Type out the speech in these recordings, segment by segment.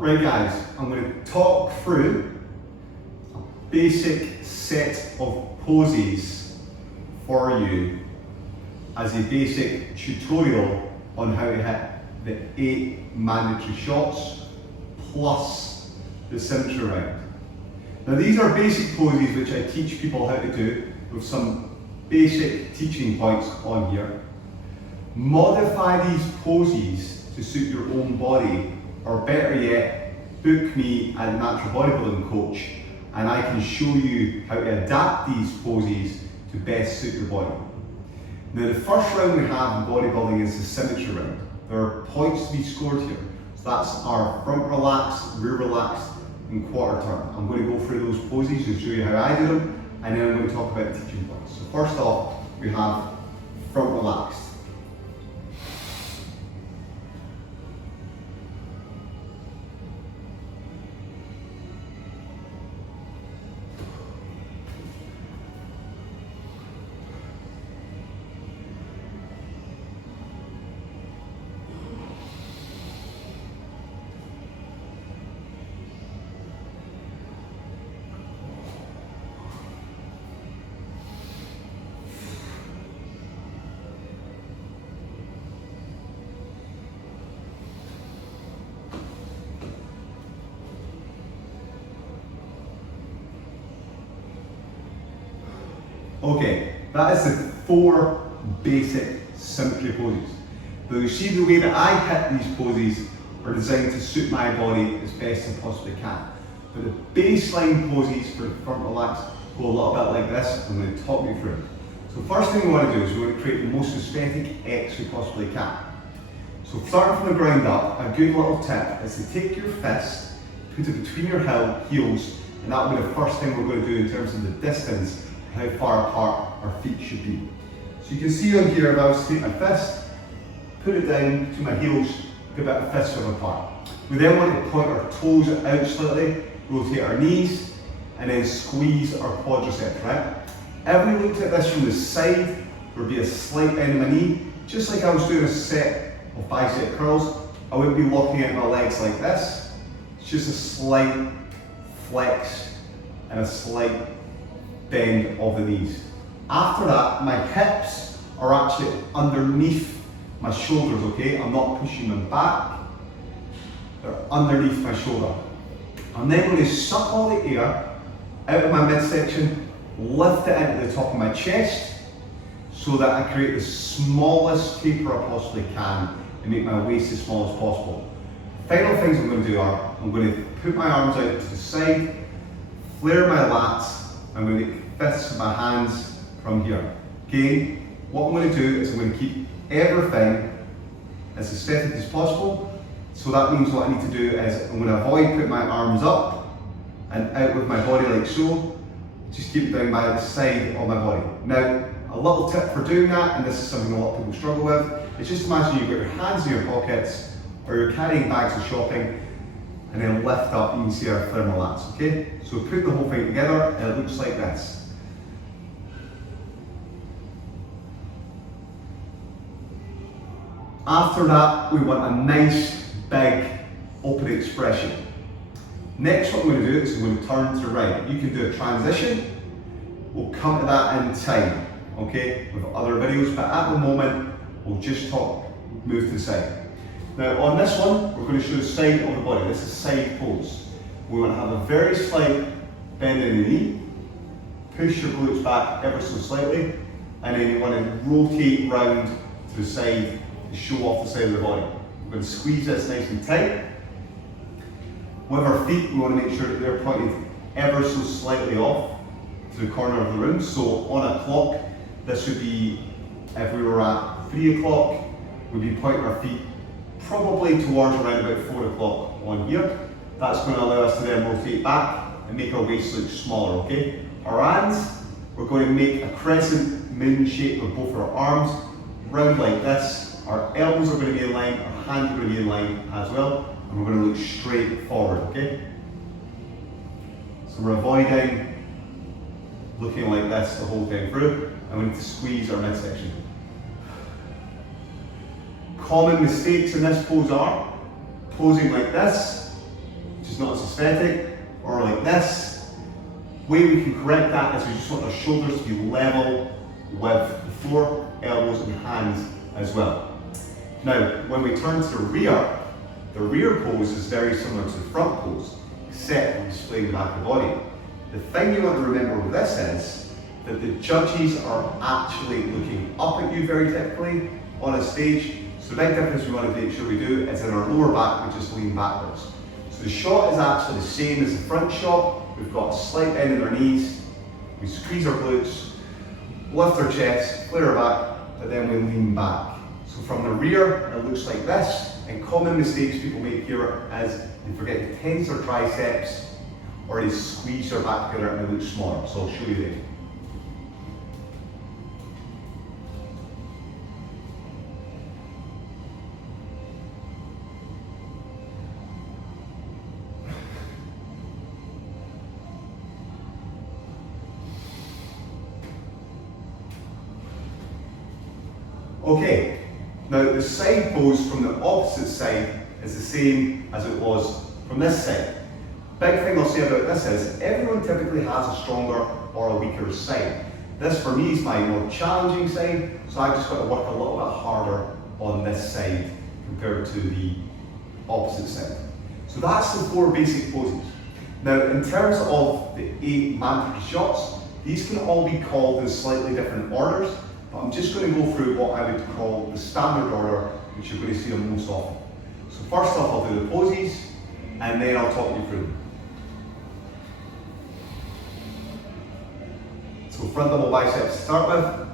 Right guys, I'm going to talk through a basic set of poses for you as a basic tutorial on how to hit the 8 mandatory shots plus the symmetry round. Now these are basic poses which I teach people how to do with some basic teaching points on here. Modify these poses to suit your own body, or better yet, book me a natural bodybuilding coach and I can show you how to adapt these poses to best suit your body. Now the first round we have in bodybuilding is the symmetry round. There are points to be scored here. So that's our front relaxed, rear relaxed and quarter turn. I'm going to go through those poses and show you how I do them, and then I'm going to talk about the teaching points. So first off, we have front relaxed. Okay, that is the 4 basic symmetry poses. But you see the way that I hit these poses are designed to suit my body as best I possibly can. But the baseline poses for the front relax go a little bit like this. I'm going to talk you through it. So first thing we want to do is we want to create the most aesthetic X we possibly can. So starting from the ground up, a good little tip is to take your fist, put it between your heels, and that will be the first thing we're going to do in terms of the distance, how far apart our feet should be. So you can see on here, if I was to take my fist, put it down to my heels, give it a fist width apart. We then want to point our toes out slightly, rotate our knees, and then squeeze our quadriceps, right? If we looked at this from the side, there would be a slight bend in my knee, just like I was doing a set of bicep curls. I wouldn't be locking out my legs like this. It's just a slight flex and a slight bend of the knees. After that, my hips are actually underneath my shoulders, okay? I'm not pushing them back. They're underneath my shoulder. I'm then going to suck all the air out of my midsection, lift it into the top of my chest so that I create the smallest taper I possibly can and make my waist as small as possible. Final things I'm going to do are, I'm going to put my arms out to the side, flare my lats. I'm going to make fists of my hands from here. Again, what I'm going to do is I'm going to keep everything as aesthetic as possible. So that means what I need to do is I'm going to avoid putting my arms up and out with my body like so. Just keep it down by the side of my body. Now, a little tip for doing that, and this is something a lot of people struggle with, is just imagine you've got your hands in your pockets or you're carrying bags of shopping, and then lift up, you can see our flare my lats, okay? So put the whole thing together and it looks like this. After that, we want a nice, big, open expression. Next, what we're going to do is we're going to turn to the right. You can do a transition. We'll come to that in time, okay, with other videos, but at the moment, we'll just move to the side. Now on this one, we're going to show the side of the body. This is side pose. We want to have a very slight bend in the knee, push your glutes back ever so slightly, and then you want to rotate round to the side to show off the side of the body. We're going to squeeze this nice and tight. With our feet, we want to make sure that they're pointed ever so slightly off to the corner of the room. So on a clock, this would be, if we were at 3 o'clock, we'd be pointing our feet probably towards around about 4 o'clock on here. That's going to allow us to then rotate back and make our waist look smaller, okay? Our hands, we're going to make a crescent moon shape with both our arms, round like this. Our elbows are going to be in line, our hands are going to be in line as well, and we're going to look straight forward, okay? So we're avoiding looking like this the whole time through, and we need to squeeze our midsection. Common mistakes in this pose are posing like this, which is not as aesthetic, or like this. Way we can correct that is we just want our shoulders to be level with the floor, elbows and hands as well. Now, when we turn to the rear pose is very similar to the front pose, except we're displaying the back of the body. The thing you want to remember with this is that the judges are actually looking up at you very typically on a stage. So the big difference we want to make sure we do is in our lower back, we just lean backwards. So the shot is actually the same as the front shot. We've got a slight bend in our knees, we squeeze our glutes, lift our chest, flare our back, but then we lean back. So from the rear, it looks like this, and common mistakes people make here is they forget to tense their triceps, or they squeeze their back together and they look smaller. So I'll show you that. Okay, now the side pose from the opposite side is the same as it was from this side. Big thing I'll say about this is everyone typically has a stronger or a weaker side. This for me is my more challenging side, so I've just got to work a little bit harder on this side compared to the opposite side. So that's the 4 basic poses. Now in terms of the 8 mandatory shots, these can all be called in slightly different orders. But I'm just going to go through what I would call the standard order, which you're going to see them most often. So first off, I'll do the poses, and then I'll talk you through them. So front double biceps to start with.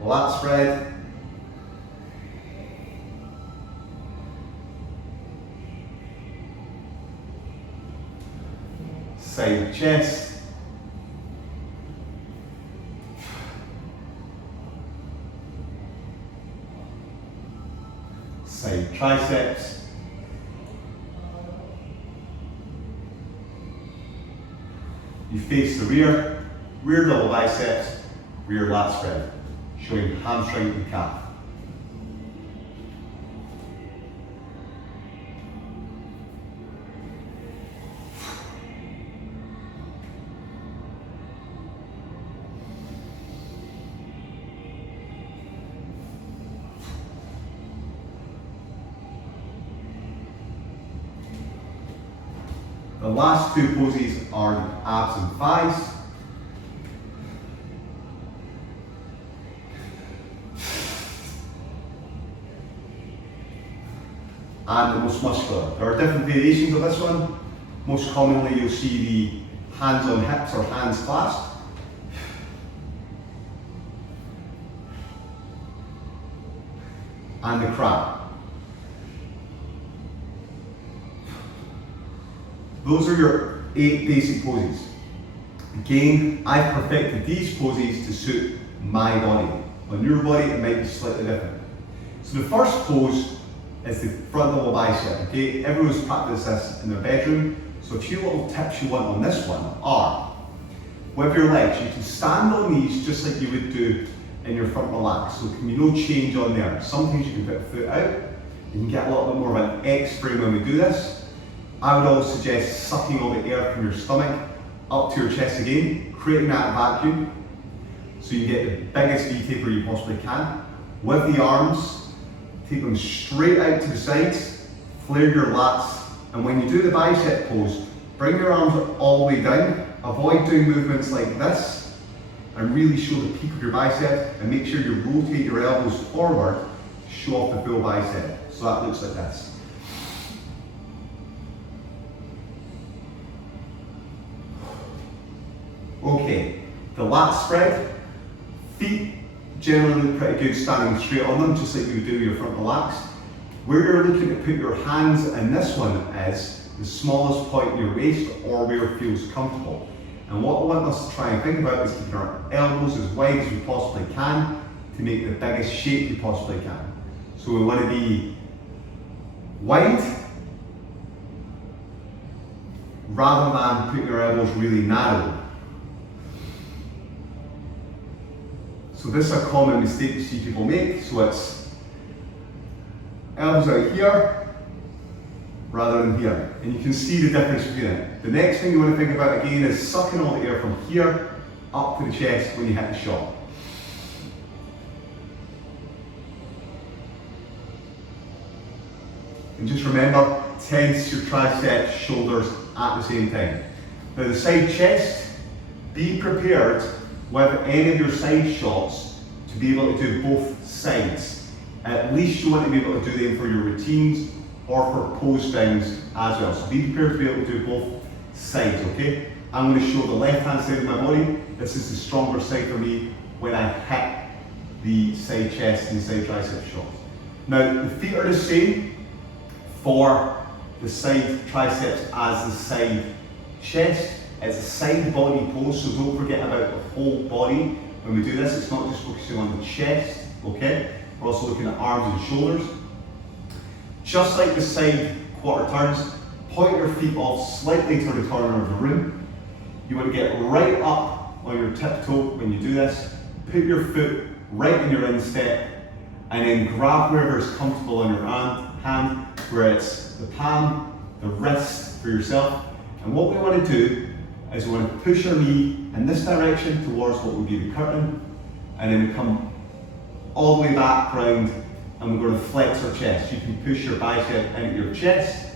Lat spread. Side chest, side triceps, you face the rear, rear double biceps, rear lat spread, showing hamstring and calf. The last 2 poses are the abs and thighs. And the most muscular. There are different variations of this one. Most commonly you'll see the hands on hips or hands clasped. And the crab. Those are your 8 basic poses. Again, I've perfected these poses to suit my body. On your body, it might be slightly different. So the first pose is the front double bicep. Okay, everyone's practiced this in their bedroom. So a few little tips you want on this one are, with your legs, you can stand on these just like you would do in your front relax. So there can be no change on there. Sometimes you can put a foot out. You can get a little bit more of an X frame when we do this. I would always suggest sucking all the air from your stomach up to your chest again, creating that vacuum so you get the biggest V-taper you possibly can. With the arms, take them straight out to the sides, flare your lats, and when you do the bicep pose, bring your arms all the way down. Avoid doing movements like this and really show the peak of your bicep, and make sure you rotate your elbows forward to show off the full bicep. So that looks like this. Okay, the lat spread, feet generally look pretty good standing straight on them, just like you would do your front relax. Where you're looking to put your hands in this one is the smallest point in your waist or where it feels comfortable. And what I want us to try and think about is keeping our elbows as wide as we possibly can to make the biggest shape you possibly can. So we want to be wide rather than putting your elbows really narrow. So this is a common mistake you see people make. So it's elbows out here rather than here. And you can see the difference between it. The next thing you want to think about again is sucking all the air from here up to the chest when you hit the shot. And just remember, tense your triceps, shoulders at the same time. Now the side chest, be prepared with any of your side shots to be able to do both sides. At least you want to be able to do them for your routines or for pose things as well. So be prepared to be able to do both sides, okay? I'm going to show the left hand side of my body. This is the stronger side for me when I hit the side chest and the side tricep shots. Now the feet are the same for the side triceps as the side chest. It's a side body pose, so don't forget about the whole body. When we do this, it's not just focusing on the chest, okay? We're also looking at arms and shoulders. Just like the side quarter turns, point your feet off slightly to the corner of the room. You want to get right up on your tiptoe when you do this. Put your foot right in your instep and then grab wherever is comfortable on your hand, where it's the palm, the wrist for yourself. And what we want to do is we want to push our knee in this direction towards what would be the curtain, and then we come all the way back round and we're going to flex our chest. You can push your bicep into your chest,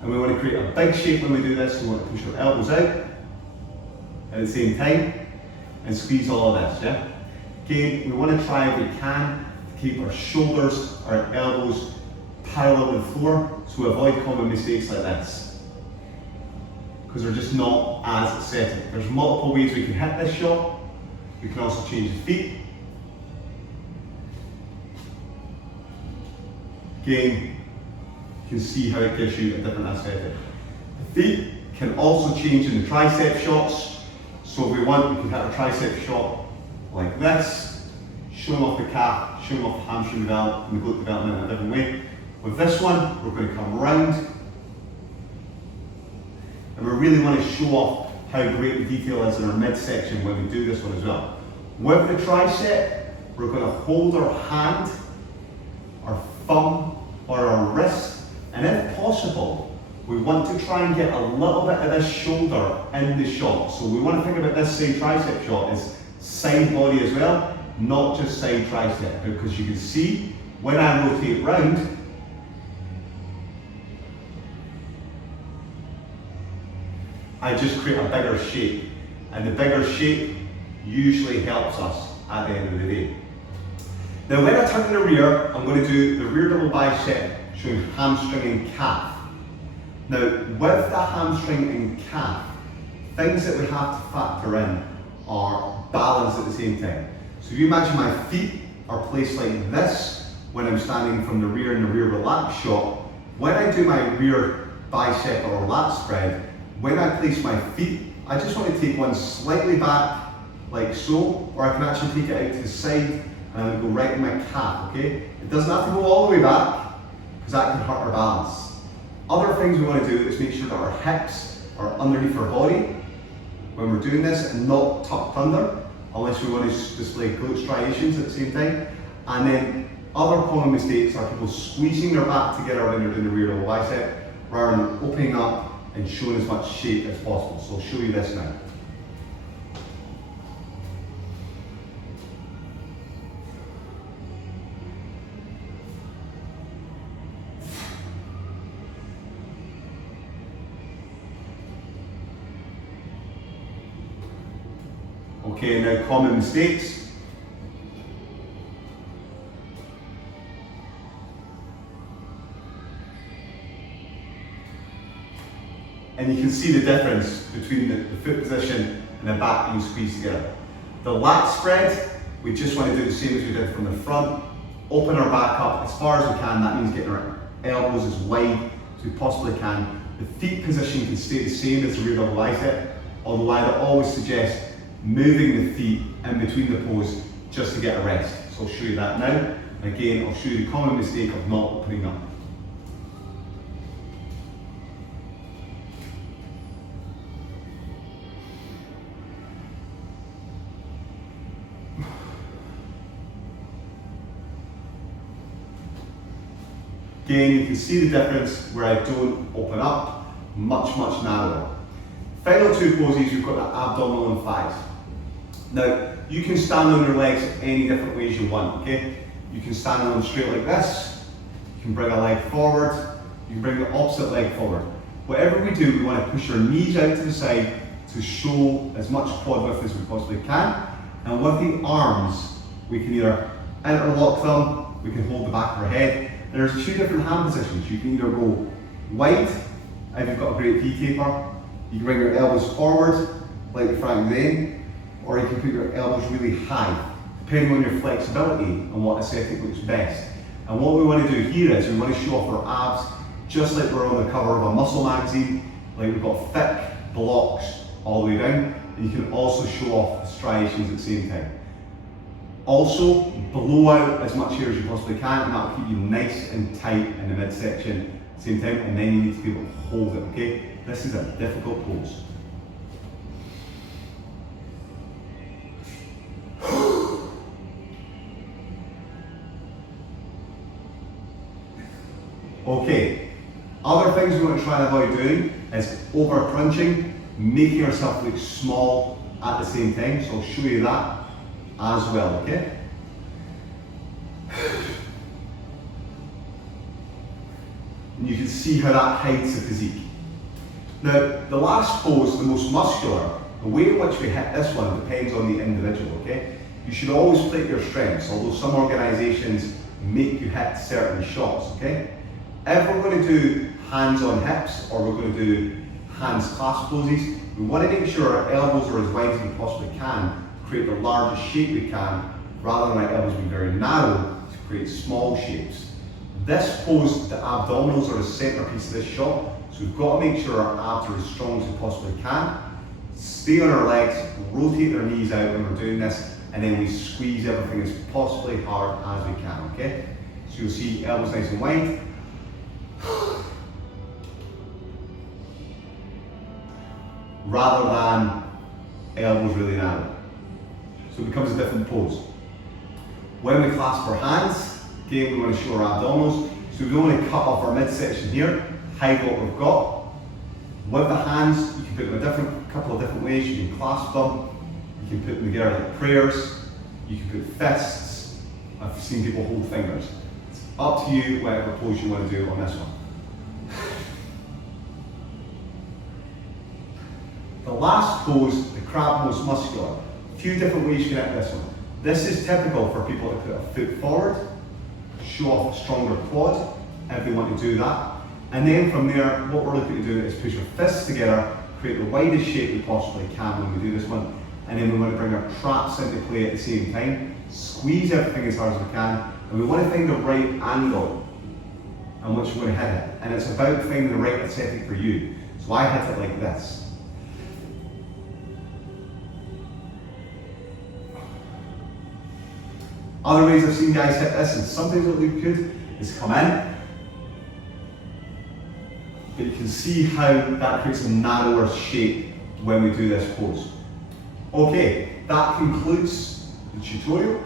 and we want to create a big shape when we do this. We want to push our elbows out at the same time and squeeze all of this, yeah? Okay, we want to try if we can to keep our shoulders, our elbows parallel to the floor, so avoid common mistakes like this, because they're just not as aesthetic. There's multiple ways we can hit this shot. We can also change the feet. Again, you can see how it gives you a different aesthetic. The feet can also change in the tricep shots. So if we want, we can hit a tricep shot like this, showing off the calf, showing off the hamstring development, and the glute development in a different way. With this one, we're going to come round, and we really want to show off how great the detail is in our midsection when we do this one as well. With the tricep, we're going to hold our hand, our thumb, or our wrist, and if possible, we want to try and get a little bit of this shoulder in the shot. So we want to think about this side tricep shot as side body as well, not just side tricep, because you can see when I rotate round, I just create a bigger shape, and the bigger shape usually helps us at the end of the day. Now when I turn to the rear, I'm going to do the rear double bicep showing hamstring and calf. Now with the hamstring and calf, things that we have to factor in are balance at the same time. So if you imagine my feet are placed like this when I'm standing from the rear in the rear relaxed shot, when I do my rear bicep or lat spread, when I place my feet, I just want to take one slightly back, like so, or I can actually take it out to the side and I'm going to go right in my calf, okay? It doesn't have to go all the way back, because that can hurt our balance. Other things we want to do is make sure that our hips are underneath our body when we're doing this and not tucked under, unless we want to display glute striations at the same time. And then other common mistakes are people squeezing their back together when they're doing the rear double bicep, rather than opening up and showing as much shape as possible. So I'll show you this now. Okay, now common mistakes. And you can see the difference between the foot position and the back being squeezed together. The lat spread, we just want to do the same as we did from the front. Open our back up as far as we can. That means getting our elbows as wide as we possibly can. The feet position can stay the same as the rear double bicep, although I'd always suggest moving the feet in between the pose just to get a rest. So I'll show you that now. And again, I'll show you the common mistake of not opening up. Again, you can see the difference where I don't open up, much narrower. Final two poses, we've got the abdominal and thighs. Now, you can stand on your legs any different ways you want, okay? You can stand on them straight like this, you can bring a leg forward, you can bring the opposite leg forward. Whatever we do, we want to push our knees out to the side to show as much quad width as we possibly can. And with the arms, we can either interlock them, we can hold the back of our head. There's two different hand positions. You can either go wide, if you've got a great V taper, you can bring your elbows forward, like Frank Zane, or you can put your elbows really high, depending on your flexibility and what aesthetic looks best. And what we want to do here is we want to show off our abs, just like we're on the cover of a muscle magazine, like we've got thick blocks all the way down, and you can also show off the striations at the same time. Also, blow out as much hair as you possibly can, and that'll keep you nice and tight in the midsection at the same time, and then you need to be able to hold it, okay? This is a difficult pose. Okay, other things we want to try and avoid doing is over crunching, making yourself look small at the same time, so I'll show you that as well, okay? And you can see how that hides the physique. Now, the last pose, the most muscular, the way in which we hit this one depends on the individual, okay? You should always play your strengths, although some organisations make you hit certain shots, okay? If we're going to do hands on hips, or we're going to do hands clasp poses, we want to make sure our elbows are as wide as we possibly can to create the largest shape we can, rather than our elbows being very narrow to create small shapes. This pose, the abdominals are the centerpiece of this shot, so we've got to make sure our abs are as strong as we possibly can. Stay on our legs, rotate our knees out when we're doing this, and then we squeeze everything as possibly hard as we can, okay? So you'll see elbows nice and wide. Rather than elbows really narrow. So it becomes a different pose. When we clasp our hands, again we want to show our abdominals, so we don't want to cut off our midsection here, hide what we've got. With the hands, you can put them a couple of different ways. You can clasp them, you can put them together like prayers, you can put fists. I've seen people hold fingers. It's up to you whatever pose you want to do on this one. The last pose, the crab most muscular. A few different ways you can hit this one. This is typical for people to put a foot forward, show off a stronger quad if they want to do that. And then from there, what we're looking to do is push our fists together, create the widest shape we possibly can when we do this one. And then we want to bring our traps into play at the same time, squeeze everything as hard as we can, and we want to find the right angle on which we're going to hit it. And it's about finding the right aesthetic for you. So I hit it like this. Other ways I've seen guys hit this, and sometimes what look good is come in, but you can see how that creates a narrower shape when we do this pose. Okay, that concludes the tutorial.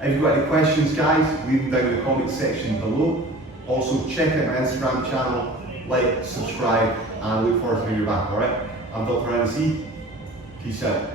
If you've got any questions, guys, leave them down in the comment section below. Also, check out my Instagram channel, like, subscribe, and I look forward to having you back, alright? I'm Dr. NC. Peace out.